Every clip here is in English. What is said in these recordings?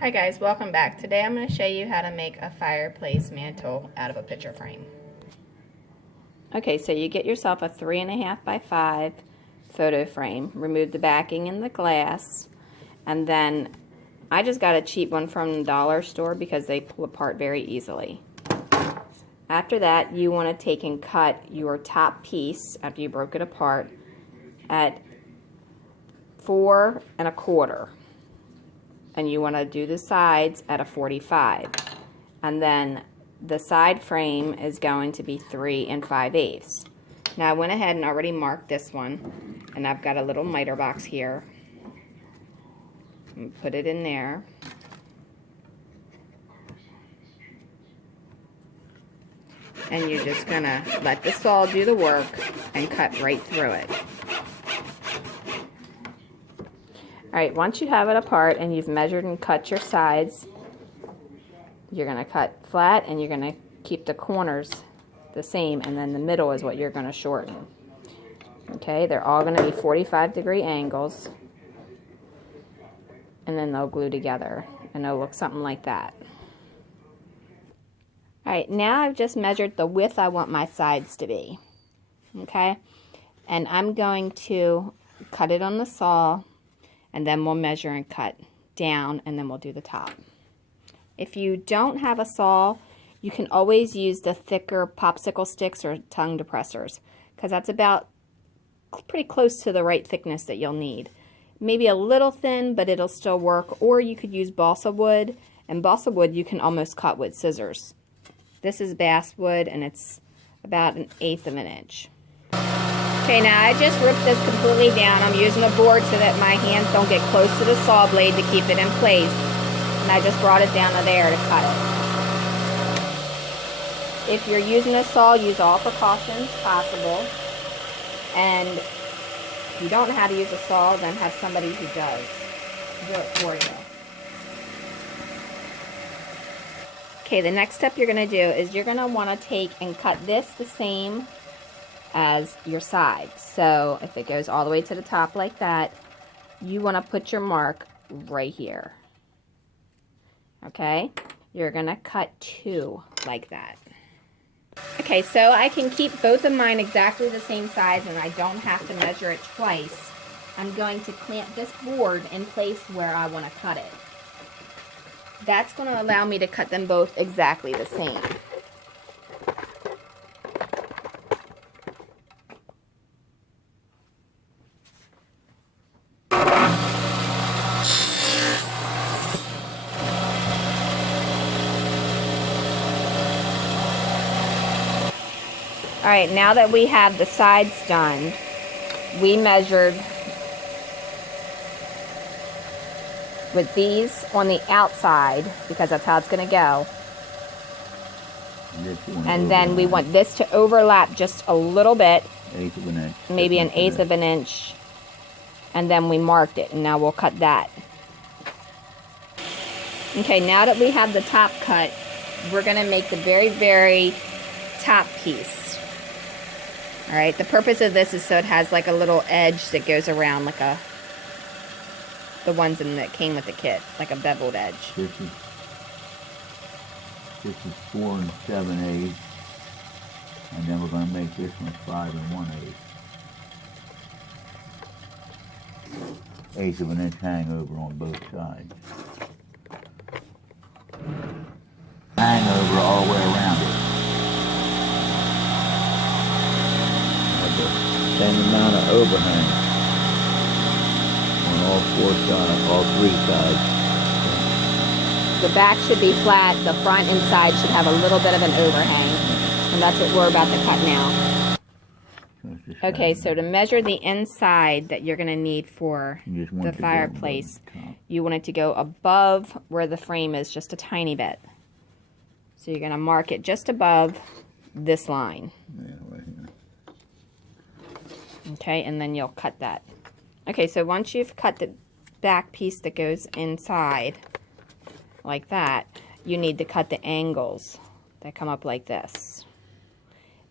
Hi guys, welcome back. Today I'm going to show you how to make a fireplace mantle out of a picture frame. Okay, so you get yourself a 3.5 by 5 photo frame. Remove the backing and the glass, and then I just got a cheap one from the dollar store because they pull apart very easily. After that, you want to take and cut your top piece after you broke it apart at 4 1/4. And you want to do the sides at a 45, and then the side frame is going to be 3 5/8. Now I went ahead and already marked this one, and I've got a little miter box here and put it in there. And you're just gonna let the saw do the work and cut right through it. Alright, once you have it apart and you've measured and cut your sides, you're going to cut flat and you're going to keep the corners the same, and then the middle is what you're going to shorten. Okay, they're all going to be 45-degree angles, and then they'll glue together and it'll look something like that. Alright, now I've just measured the width I want my sides to be. Okay, and I'm going to cut it on the saw, and then we'll measure and cut down, and then we'll do the top. If you don't have a saw, you can always use the thicker popsicle sticks or tongue depressors, because that's about pretty close to the right thickness that you'll need. Maybe a little thin, but it'll still work, or you could use balsa wood, and balsa wood you can almost cut with scissors. This is basswood, and it's about 1/8 of an inch. Okay, now I just ripped this completely down. I'm using a board so that my hands don't get close to the saw blade to keep it in place. And I just brought it down to there to cut it. If you're using a saw, use all precautions possible. And if you don't know how to use a saw, then have somebody who does do it for you. Okay, the next step you're going to do is you're going to want to take and cut this the same as your sides. So if it goes all the way to the top like that, you want to put your mark right here. Okay, you're gonna cut 2 like that. Okay, so I can keep both of mine exactly the same size and I don't have to measure it twice. I'm going to clamp this board in place where I want to cut it. That's going to allow me to cut them both exactly the same. Alright, now that we have the sides done, we measured with these on the outside, because that's how it's going to go. And then we want this to overlap just a little bit, 1/8 of an inch. maybe 1/8 of an inch, and then we marked it, and now we'll cut that. Okay, now that we have the top cut, we're going to make the very, very top piece. Alright, the purpose of this is so it has like a little edge that goes around, like the ones that came with the kit, like a beveled edge. This is 4 7/8, and then we're going to make this one 5 1/8. 1/8 of an inch hangover on both sides. Hangover all the way around it. Same amount of overhang on all 4 sides, all 3 sides. The back should be flat, the front and side should have a little bit of an overhang, and that's what we're about to cut now. Okay, so to measure the inside that you're going to need for the fireplace, you want it to go above where the frame is just a tiny bit. So you're going to mark it just above this line. Yeah, right here. Okay, and then you'll cut that. Okay, so once you've cut the back piece that goes inside like that, you need to cut the angles that come up like this.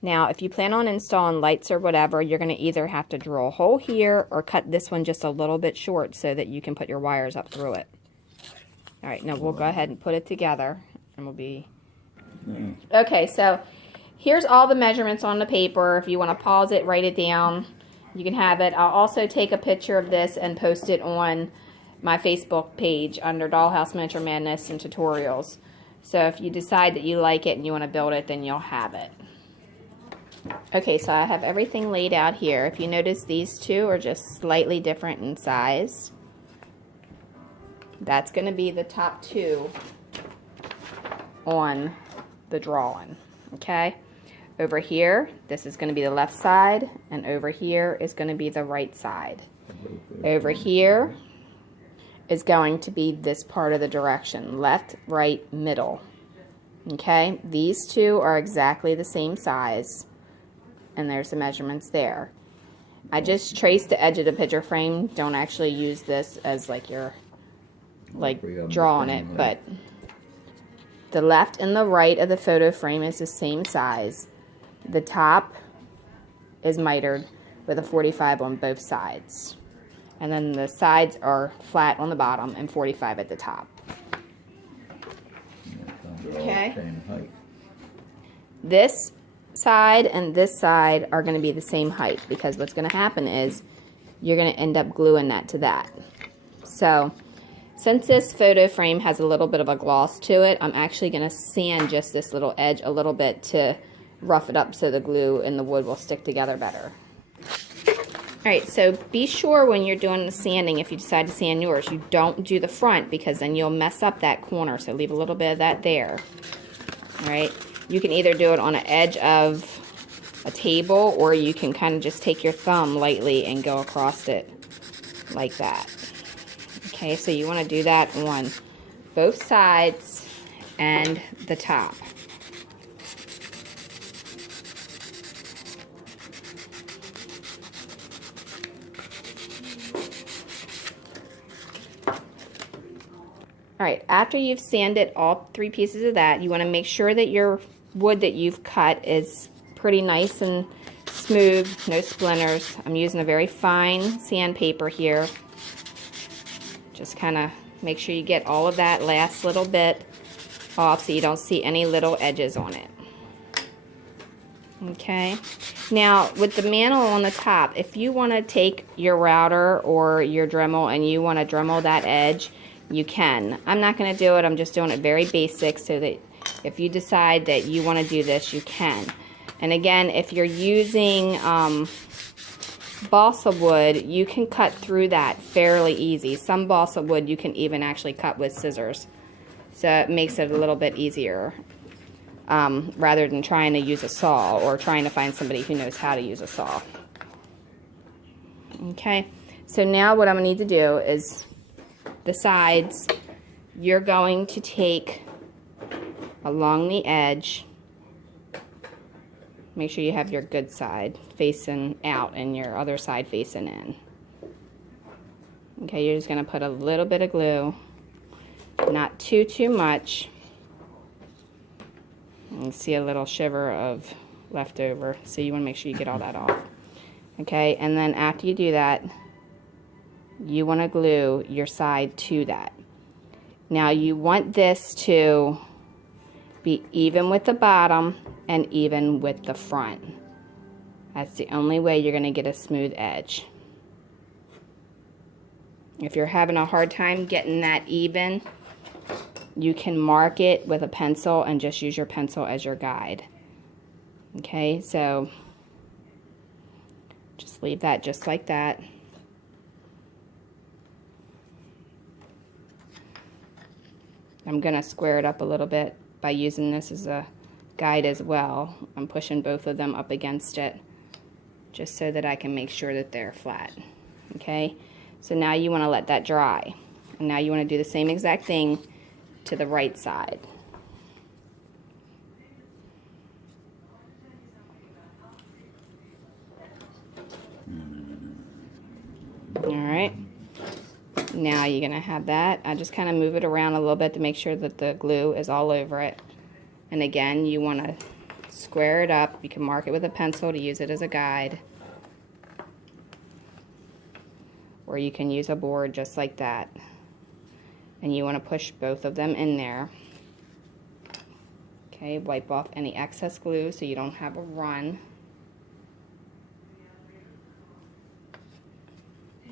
Now, if you plan on installing lights or whatever, you're going to either have to drill a hole here or cut this one just a little bit short so that you can put your wires up through it. All right, now we'll go ahead and put it together, and we'll be... Mm. Okay, so here's all the measurements on the paper. If you want to pause it, write it down, you can have it. I'll also take a picture of this and post it on my Facebook page under Dollhouse Miniature Madness and Tutorials. So if you decide that you like it and you want to build it, then you'll have it. Okay, so I have everything laid out here. If you notice, these two are just slightly different in size. That's going to be the top two on the drawing, okay? Over here, this is going to be the left side, and over here is going to be the right side. Over here is going to be this part of the direction, left, right, middle, okay? These two are exactly the same size, and there's the measurements there. I just traced the edge of the picture frame. Don't actually use this as like your drawing it, but the left and the right of the photo frame is the same size. The top is mitered with a 45 on both sides, and then the sides are flat on the bottom and 45 at the top. Okay, this side and this side are going to be the same height, because what's going to happen is you're going to end up gluing that to that. So since this photo frame has a little bit of a gloss to it, I'm actually going to sand just this little edge a little bit to rough it up so the glue and the wood will stick together better. Alright, so be sure when you're doing the sanding, if you decide to sand yours, you don't do the front, because then you'll mess up that corner, so leave a little bit of that there. Alright, you can either do it on an edge of a table, or you can kind of just take your thumb lightly and go across it like that. Okay, so you want to do that on both sides and the top. Alright, after you've sanded all three pieces of that, you want to make sure that your wood that you've cut is pretty nice and smooth, no splinters. I'm using a very fine sandpaper here. Just kind of make sure you get all of that last little bit off so you don't see any little edges on it. Okay, now with the mantle on the top, if you want to take your router or your Dremel and you want to Dremel that edge, you can. I'm not going to do it. I'm just doing it very basic so that if you decide that you want to do this, you can. And again, if you're using balsa wood, you can cut through that fairly easy. Some balsa wood you can even actually cut with scissors. So it makes it a little bit easier rather than trying to use a saw or trying to find somebody who knows how to use a saw. Okay, so now what I'm going to need to do is the sides, you're going to take along the edge. Make sure you have your good side facing out and your other side facing in. Okay, you're just going to put a little bit of glue, not too much. You can see a little shiver of leftover, so you want to make sure you get all that off. Okay, and then after you do that, you want to glue your side to that. Now you want this to be even with the bottom and even with the front. That's the only way you're going to get a smooth edge. If you're having a hard time getting that even, you can mark it with a pencil and just use your pencil as your guide. Okay, so just leave that just like that. I'm going to square it up a little bit by using this as a guide as well. I'm pushing both of them up against it just so that I can make sure that they're flat. Okay, so now you want to let that dry. And now you want to do the same exact thing to the right side. Alright, now you're going to have that. I just kind of move it around a little bit to make sure that the glue is all over it. And again, you want to square it up. You can mark it with a pencil to use it as a guide. Or you can use a board just like that. and you want to push both of them in there. Okay, wipe off any excess glue so you don't have a run.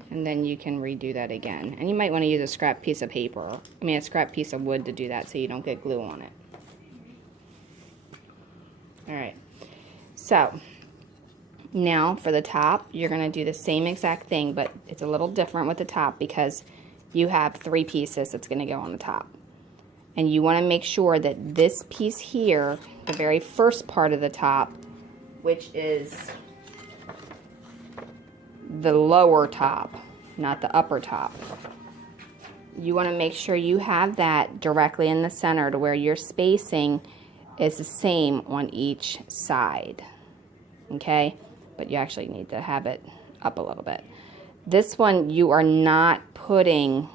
And then you can redo that again. And you might want to use a scrap piece of paper, a scrap piece of wood to do that so you don't get glue on it. Alright, so now for the top, you're going to do the same exact thing, but it's a little different with the top because you have 3 pieces that's going to go on the top. And you want to make sure that this piece here, the very first part of the top, which is the lower top, not the upper top, you want to make sure you have that directly in the center to where your spacing is the same on each side. Okay? But you actually need to have it up a little bit. This one you are not putting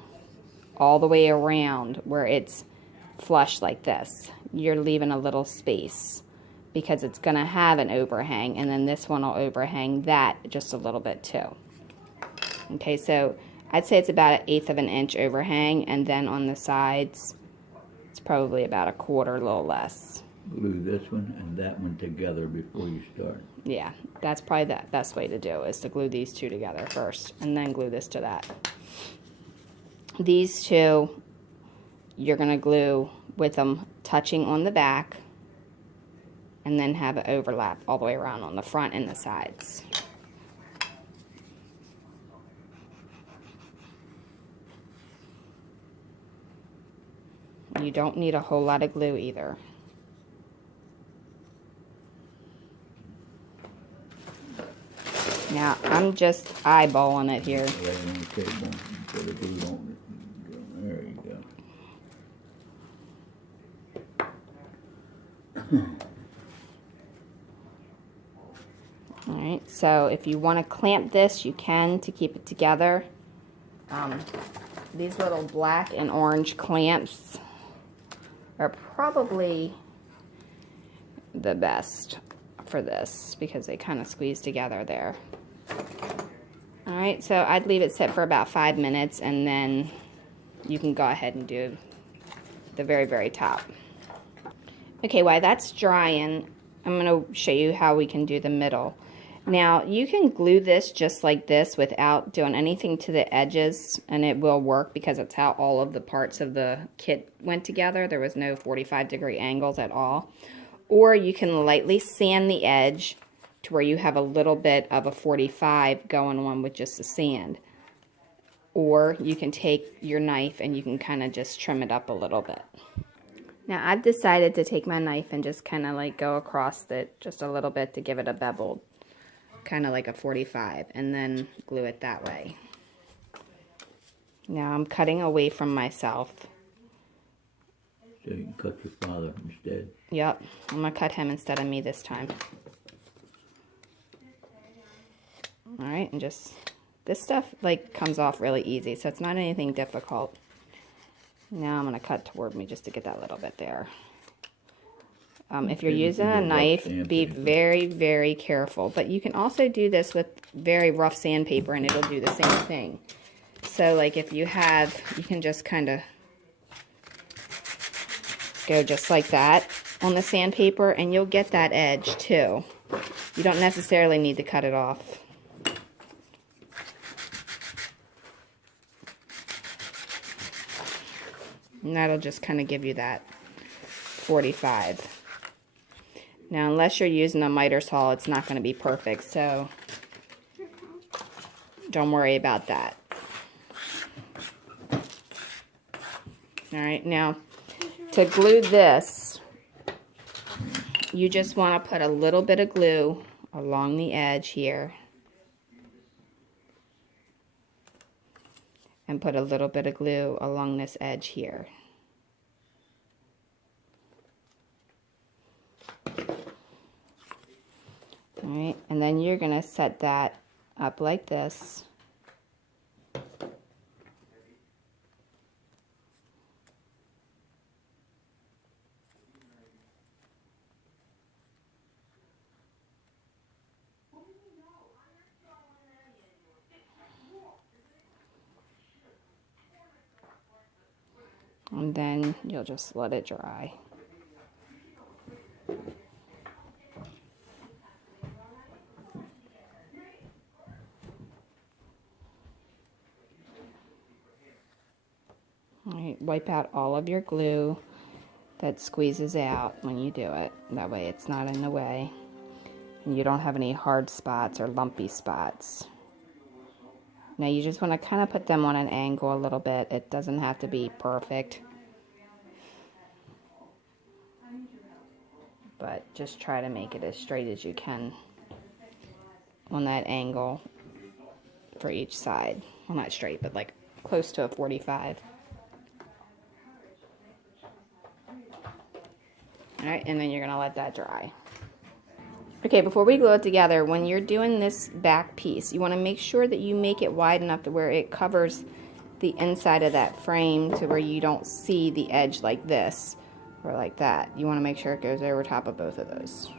all the way around where it's flush like this. You're leaving a little space because it's going to have an overhang, and then this one will overhang that just a little bit too. Okay, so I'd say it's about 1/8 of an inch overhang, and then on the sides it's probably about 1/4, a little less. Glue this one and that one together before you start. Yeah, that's probably the best way to do, is to glue these two together first and then glue this to that. These two you're going to glue with them touching on the back and then have it overlap all the way around on the front and the sides. You don't need a whole lot of glue either. Now, I'm just eyeballing it here. There you go. Alright, so if you want to clamp this, you can to keep it together. These little black and orange clamps are probably the best for this because they kind of squeeze together there. Alright, so I'd leave it set for about 5 minutes and then you can go ahead and do the very, very top. Okay, while that's drying, I'm going to show you how we can do the middle. Now, you can glue this just like this without doing anything to the edges, and it will work because it's how all of the parts of the kit went together. There was no 45-degree angles at all. Or you can lightly sand the edge to where you have a little bit of a 45 going on with just the sand. Or you can take your knife and you can kind of just trim it up a little bit. Now, I've decided to take my knife and just kind of like go across it just a little bit to give it a beveled, kind of like a 45, and then glue it that way. Now I'm cutting away from myself. So you can cut your father instead. Yep, I'm going to cut him instead of me this time. Alright, and just, this stuff like comes off really easy, so it's not anything difficult. Now I'm going to cut toward me just to get that little bit there. If you're using a knife, be very, very careful. But you can also do this with very rough sandpaper and it'll do the same thing. So like if you have, you can just kind of go just like that on the sandpaper and you'll get that edge too. You don't necessarily need to cut it off. And that'll just kind of give you that 45. Now, unless you're using a miter saw, it's not going to be perfect, so don't worry about that. Alright, now, to glue this, you just want to put a little bit of glue along the edge here. And put a little bit of glue along this edge here. Alright, and then you're going to set that up like this. And then you'll just let it dry. All right, wipe out all of your glue that squeezes out when you do it. That way it's not in the way. And you don't have any hard spots or lumpy spots. Now you just want to kind of put them on an angle a little bit. It doesn't have to be perfect. But just try to make it as straight as you can on that angle for each side. Well, not straight, but like close to a 45. Alright, and then you're going to let that dry. Okay, before we glue it together, when you're doing this back piece, you want to make sure that you make it wide enough to where it covers the inside of that frame to where you don't see the edge like this or like that. You want to make sure it goes over top of both of those.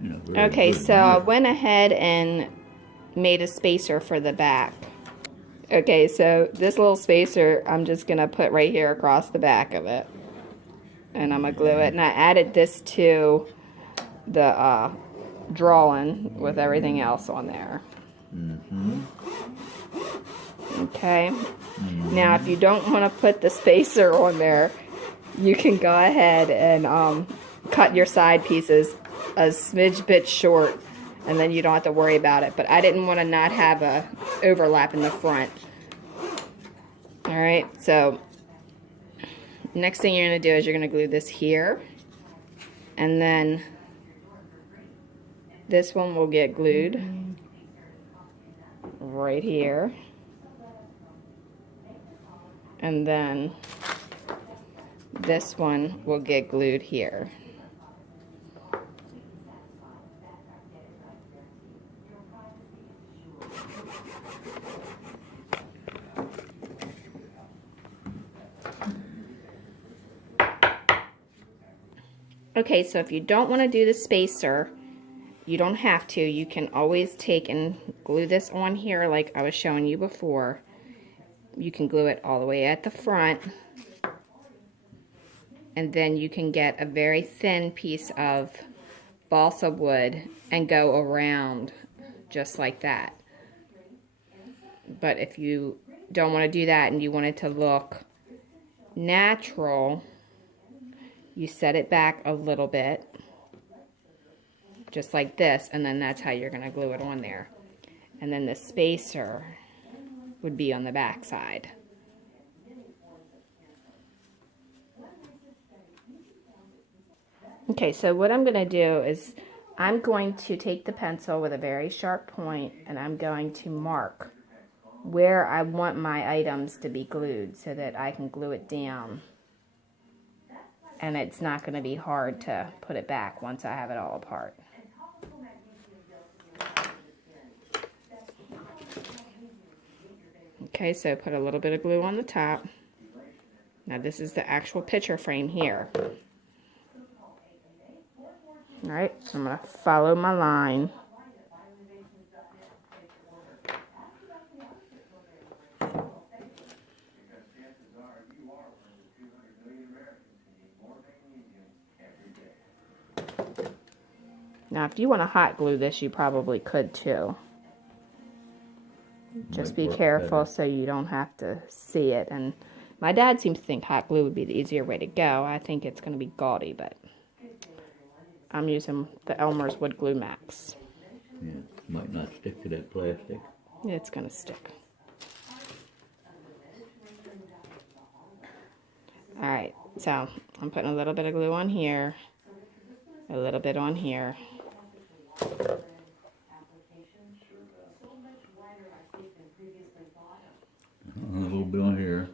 Yeah, okay, good. so I went ahead and made a spacer for the back. Okay, so this little spacer I'm just going to put right here across the back of it. And I'm going to glue it. And I added this to the drawing with everything else on there. Okay. Now, if you don't want to put the spacer on there, you can go ahead and cut your side pieces a smidge bit short, and then you don't have to worry about it. But I didn't want to not have a overlap in the front. All right, so next thing you're going to do is you're going to glue this here, and then this one will get glued right here, and then this one will get glued here. Okay, so if you don't want to do the spacer, you don't have to. You can always take and glue this on here like I was showing you before. You can glue it all the way at the front. And then you can get a very thin piece of balsa wood and go around just like that. But if you don't want to do that and you want it to look natural, you set it back a little bit, just like this, and then that's how you're going to glue it on there. And then the spacer would be on the back side. Okay, so what I'm going to do is I'm going to take the pencil with a very sharp point and I'm going to mark where I want my items to be glued so that I can glue it down. And it's not going to be hard to put it back once I have it all apart. Okay, so put a little bit of glue on the top. Now this is the actual picture frame here. Alright, so I'm going to follow my line. Now, if you want to hot glue this, you probably could too. Just be careful so you don't have to see it. And my dad seems to think hot glue would be the easier way to go. I think it's going to be gaudy, but I'm using the Elmer's Wood Glue Max. Yeah, might not stick to that plastic. It's going to stick. Alright, so I'm putting a little bit of glue on here, a little bit on here. A little bit on here.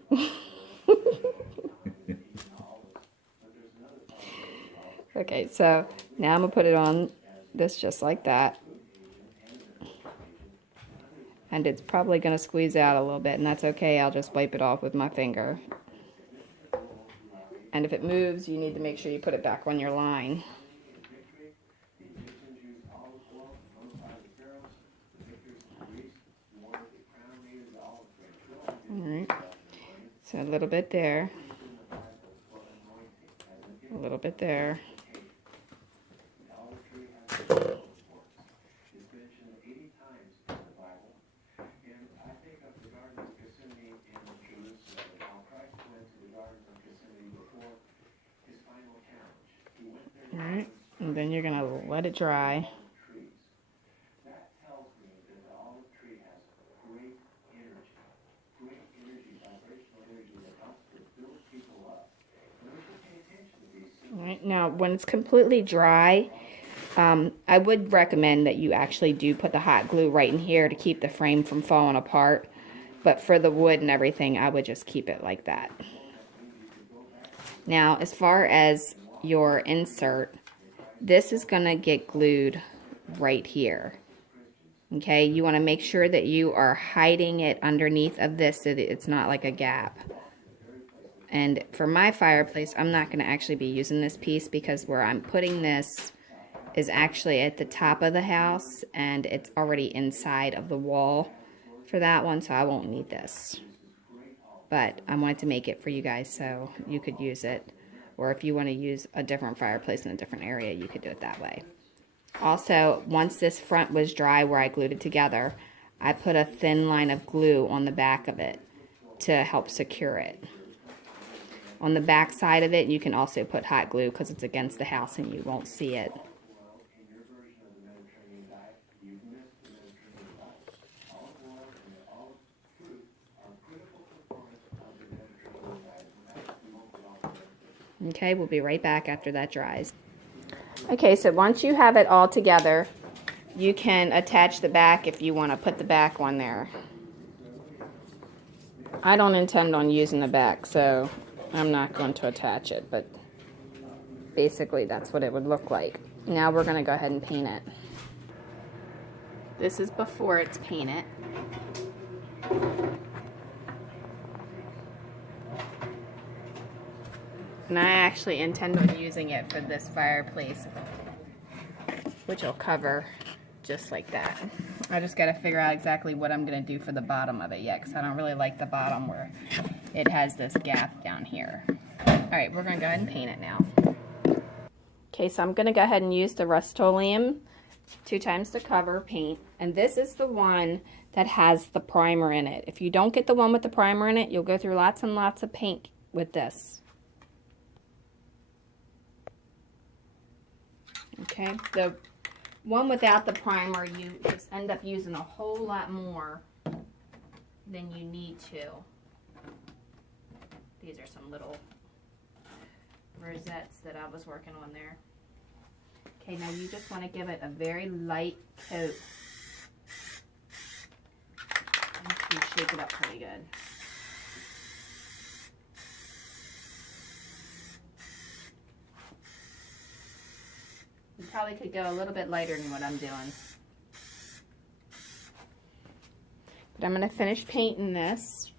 Okay, so now I'm going to put it on this just like that. And it's probably going to squeeze out a little bit, and that's okay. I'll just wipe it off with my finger. And if it moves, you need to make sure you put it back on your line. Alright, So a little bit there, a little bit there. Alright, and then you're going to let it dry. Alright, now when it's completely dry, I would recommend that you actually do put the hot glue right in here to keep the frame from falling apart. But for the wood and everything, I would just keep it like that. Now, as far as your insert, this is going to get glued right here. Okay, you want to make sure that you are hiding it underneath of this so that it's not like a gap. And for my fireplace, I'm not going to actually be using this piece because where I'm putting this is actually at the top of the house and it's already inside of the wall for that one, so I won't need this. But I wanted to make it for you guys so you could use it. Or if you want to use a different fireplace in a different area, you could do it that way. Also, once this front was dry where I glued it together, I put a thin line of glue on the back of it to help secure it. On the back side of it, you can also put hot glue because it's against the house and you won't see it. Okay, we'll be right back after that dries. Okay, so once you have it all together, you can attach the back if you want to put the back on there. I don't intend on using the back, so I'm not going to attach it, but basically that's what it would look like. Now we're going to go ahead and paint it. This is before it's painted. And I actually intend on using it for this fireplace, which I'll cover just like that. I just got to figure out exactly what I'm going to do for the bottom of it yet, because I don't really like the bottom where it has this gap down here. Alright, we're going to go ahead and paint it now. Okay, so I'm going to go ahead and use the Rust-Oleum 2 times the cover paint. And this is the one that has the primer in it. If you don't get the one with the primer in it, you'll go through lots and lots of paint with this. Okay, the one without the primer, you just end up using a whole lot more than you need to. These are some little rosettes that I was working on there. Okay, now you just want to give it a very light coat. You shake it up pretty good. You probably could go a little bit lighter than what I'm doing. But I'm going to finish painting this.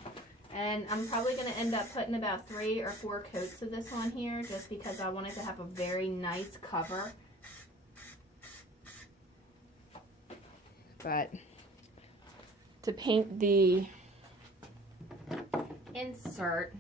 And I'm probably going to end up putting about 3 or 4 coats of this on here just because I want it to have a very nice cover. But to paint the insert,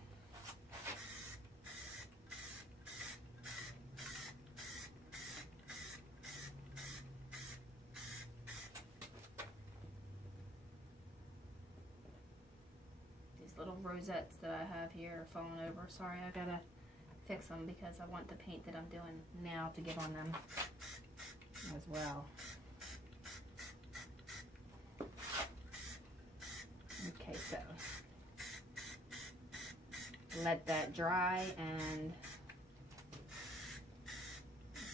little rosettes that I have here are falling over. Sorry, I gotta fix them because I want the paint that I'm doing now to get on them as well. Okay, so let that dry and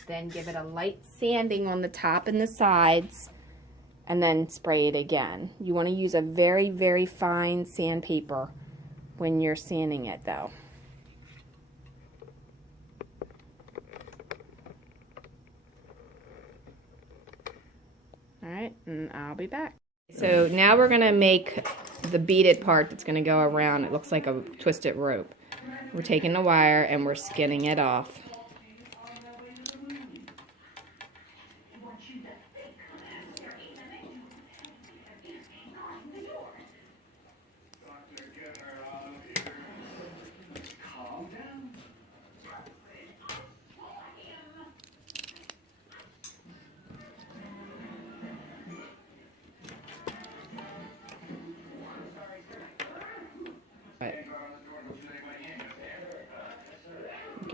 then give it a light sanding on the top and the sides. And then spray it again. You want to use a very, very fine sandpaper when you're sanding it though. Alright, and I'll be back. So now we're going to make the beaded part that's going to go around. It looks like a twisted rope. We're taking the wire and we're skinning it off.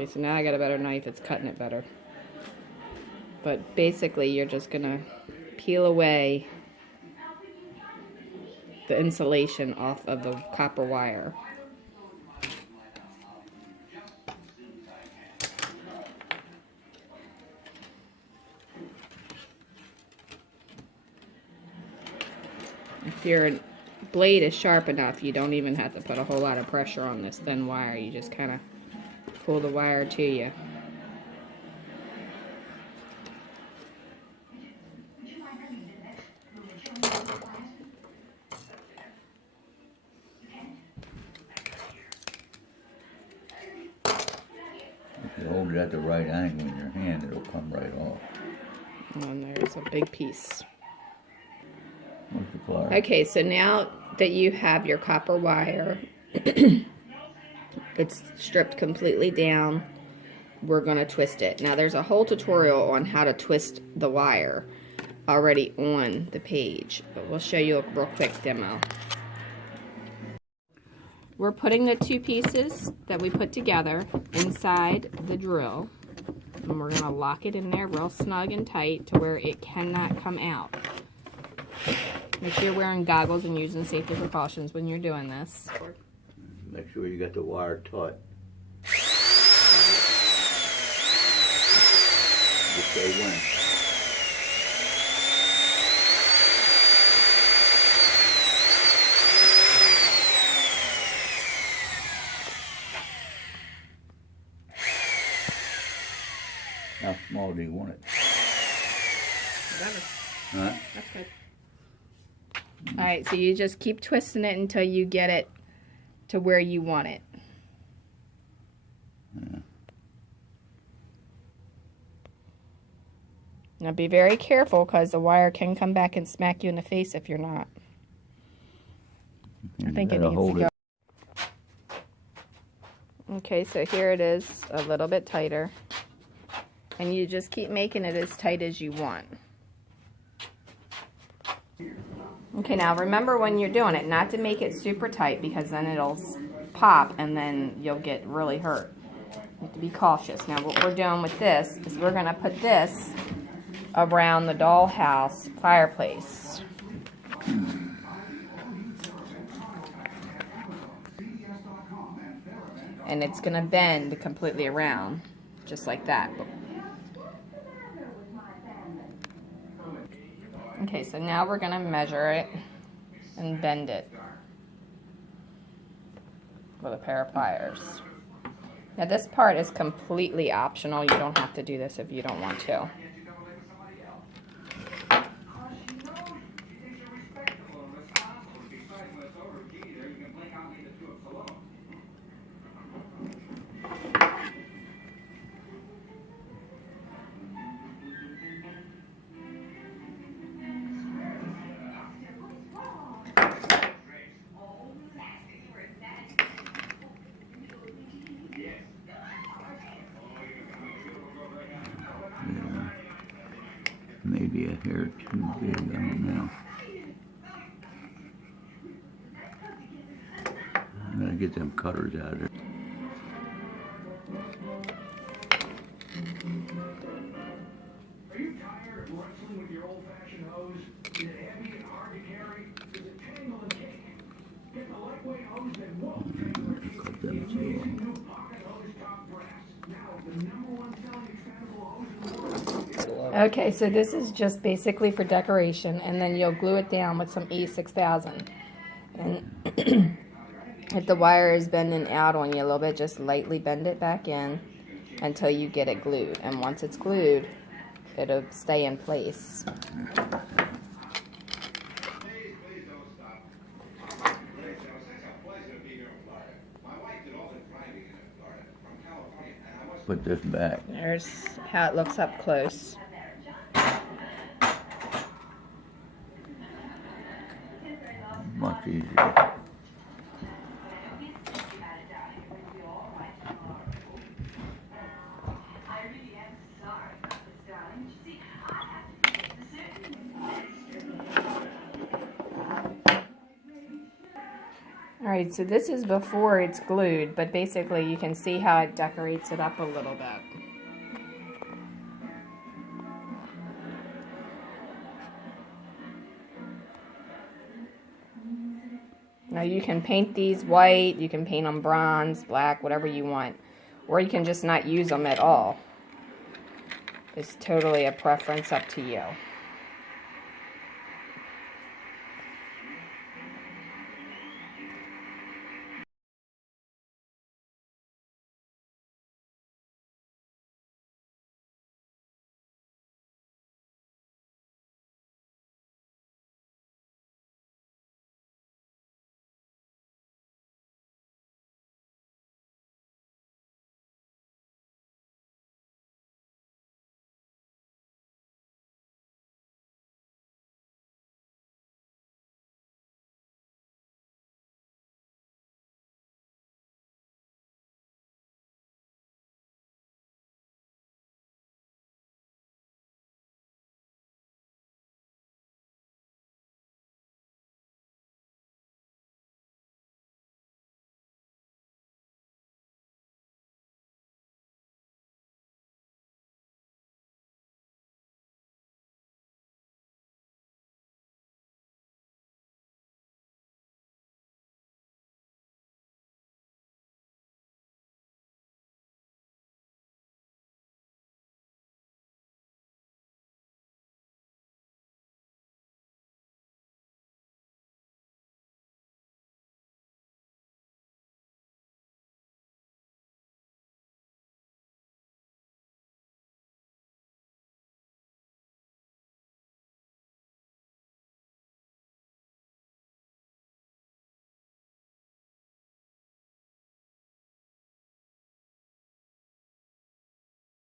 Okay, so now I got a better knife. It's cutting it better. But basically, you're just going to peel away the insulation off of the copper wire. If your blade is sharp enough, you don't even have to put a whole lot of pressure on this thin wire. You just kind of pull the wire to you. If you hold it at the right angle in your hand, it'll come right off. And there's a big piece. What's the plier? Okay, so now that you have your copper wire, it's stripped completely down, we're going to twist it. Now there's a whole tutorial on how to twist the wire already on the page, but we'll show you a real quick demo. We're putting the two pieces that we put together inside the drill, and we're going to lock it in there real snug and tight to where it cannot come out. Make sure you're wearing goggles and using safety precautions when you're doing this. Make sure you got the wire taut. Just say when. How small do you want it? Huh? That's good. Alright, so you just keep twisting it until you get it to where you want it. Yeah. Now be very careful because the wire can come back and smack you in the face if you're not. I think it needs to go. Okay, so here it is a little bit tighter. And you just keep making it as tight as you want. Okay, now remember when you're doing it, not to make it super tight because then it'll pop and then you'll get really hurt. You have to be cautious. Now what we're doing with this is we're going to put this around the dollhouse fireplace. And it's going to bend completely around, just like that. Okay, so now we're going to measure it and bend it with a pair of pliers. Now this part is completely optional. You don't have to do this if you don't want to. Maybe a hair too big, I don't know. I'm gonna get them cutters out of there. Are you tired of wrestling with your old-fashioned hose? Is it heavy and hard to carry? Is it tangle and kick? Get the lightweight hose that won't tangle or kick. Cut The them amazing too. new pocket hose top brass. Now the #1 selling expandable hose in the world. Okay, so this is just basically for decoration, and then you'll glue it down with some E6000. And if the wire is bending out on you a little bit, just lightly bend it back in until you get it glued. And once it's glued, it'll stay in place. Put this back. There's how it looks up close. Much easier. Alright, so this is before it's glued, but basically you can see how it decorates it up a little bit. Now you can paint these white, you can paint them bronze, black, whatever you want. Or you can just not use them at all. It's totally a preference up to you.